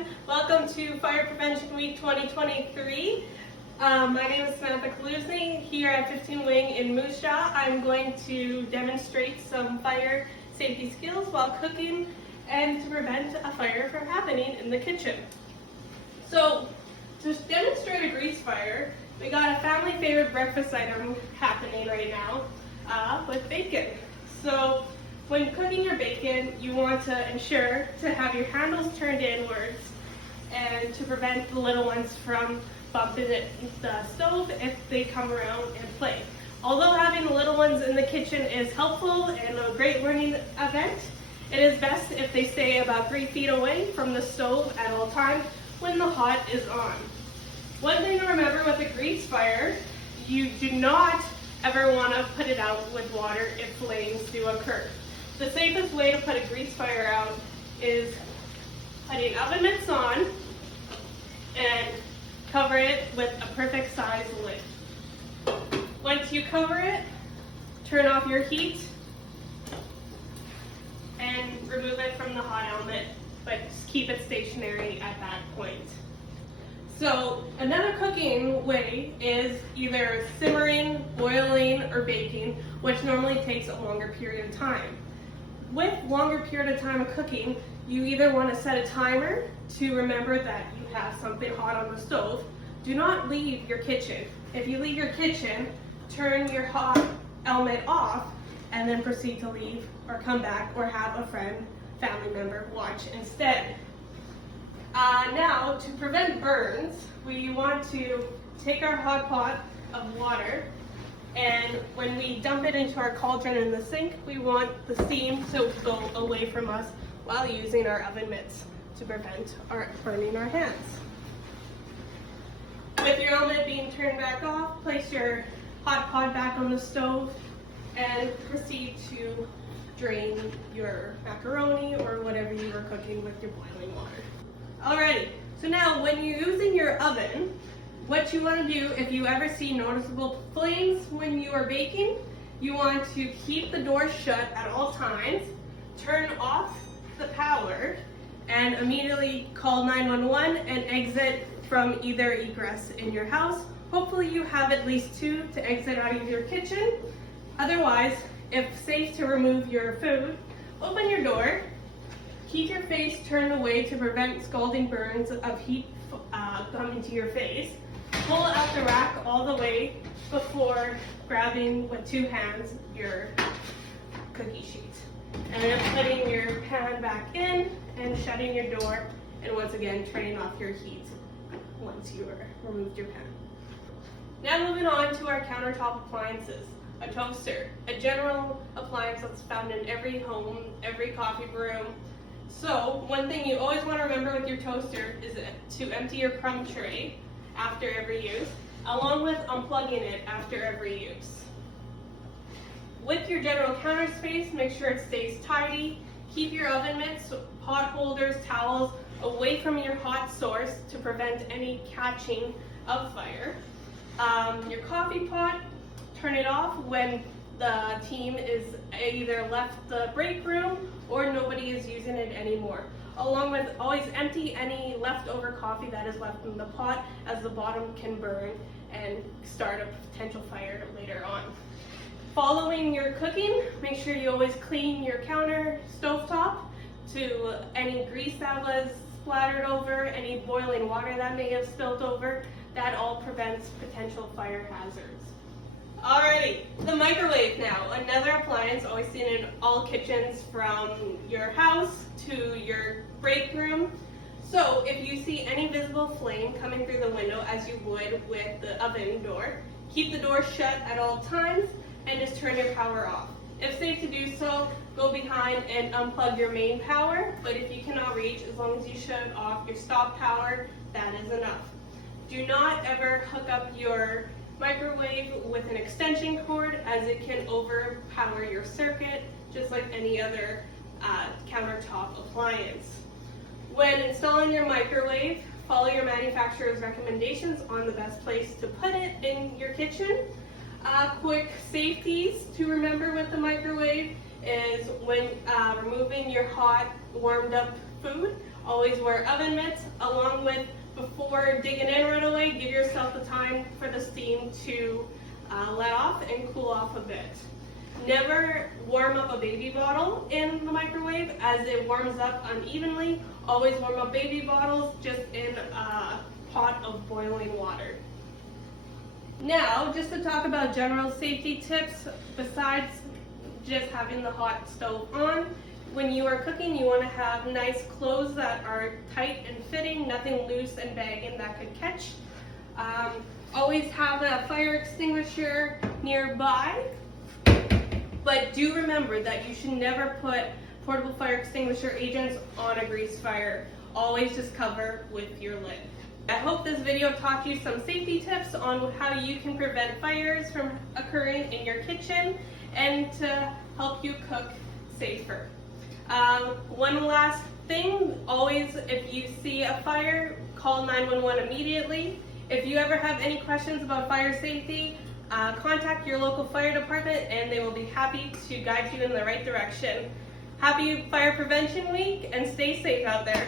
everyone. Welcome to Fire Prevention Week 2023. My name is Samantha Kaluzny here at 15 Wing in Moose Jaw. I'm going to demonstrate some fire safety skills while cooking and to prevent a fire from happening in the kitchen. So, to demonstrate a grease fire, we got a family favorite breakfast item happening right now with bacon. So, when cooking your bacon, you want to ensure to have your handles turned inwards and to prevent the little ones from bumping the stove if they come around and play. Although having the little ones in the kitchen is helpful and a great learning event, it is best if they stay about 3 feet away from the stove at all times when the hot is on. One thing to remember with a grease fire, you do not ever want to put it out with water if flames do occur. The safest way to put a grease fire out is putting oven mitts on and cover it with a perfect size lid. Once you cover it, turn off your heat and remove it from the hot element, but just keep it stationary at that point. So another cooking way is either simmering, boiling, or baking, which normally takes a longer period of time. With longer period of time of cooking, you either want to set a timer to remember that you have something hot on the stove. Do not leave your kitchen. If you leave your kitchen, turn your hot element off and then proceed to leave or come back or have a friend, family member watch instead. Now, to prevent burns, we want to take our hot pot of water, and when we dump it into our cauldron in the sink, we want the steam to go away from us while using our oven mitts to prevent burning our hands. With your element being turned back off, place your hot pot back on the stove and proceed to drain your macaroni or whatever you are cooking with your boiling water. Alrighty, so now when you're using your oven, what you want to do if you ever see noticeable flames when you are baking, you want to keep the door shut at all times, turn off the power, and immediately call 911 and exit from either egress in your house. Hopefully you have at least 2 to exit out of your kitchen. Otherwise, if safe to remove your food, open your door, keep your face turned away to prevent scalding burns of heat coming to your face. Pull out the rack all the way before grabbing with 2 hands your cookie sheet. And then putting your pan back in and shutting your door, and once again turning off your heat once you removed your pan. Now moving on to our countertop appliances. A toaster, a general appliance that's found in every home, every coffee room. So one thing you always want to remember with your toaster is to empty your crumb tray after every use, along with unplugging it after every use. With your general counter space, make sure it stays tidy. Keep your oven mitts, pot holders, towels away from your hot source to prevent any catching of fire. Your coffee pot, turn it off when the team is either left the break room or nobody is using it anymore. Along with always empty any leftover coffee that is left in the pot, as the bottom can burn and start a potential fire later on. Following your cooking, make sure you always clean your counter stovetop to any grease that was splattered over, any boiling water that may have spilled over. That all prevents potential fire hazards. Alrighty, the microwave now, another appliance always seen in all kitchens from your house to your break room. So if you see any visible flame coming through the window as you would with the oven door, keep the door shut at all times and just turn your power off. If safe to do so, go behind and unplug your main power, but if you cannot reach, as long as you shut off your stop power, that is enough. Do not ever hook up your microwave with an extension cord, as it can overpower your circuit, just like any other countertop appliance. When installing your microwave, follow your manufacturer's recommendations on the best place to put it in your kitchen. Quick safeties to remember with the microwave is when removing your hot, warmed up food, Always wear oven mitts, along with, before digging in right away, give yourself the time for the steam to let off and cool off a bit. Never warm up a baby bottle in the microwave as it warms up unevenly. Always warm up baby bottles just in a pot of boiling water. Now, just to talk about general safety tips, besides just having the hot stove on, when you are cooking, you want to have nice clothes that are tight and fitting, nothing loose and bagging that could catch. Always have a fire extinguisher nearby. But do remember that you should never put portable fire extinguisher agents on a grease fire. Always just cover with your lid. I hope this video taught you some safety tips on how you can prevent fires from occurring in your kitchen and to help you cook safer. One last thing, always if you see a fire, call 911 immediately. If you ever have any questions about fire safety, contact your local fire department and they will be happy to guide you in the right direction. Happy Fire Prevention Week and stay safe out there.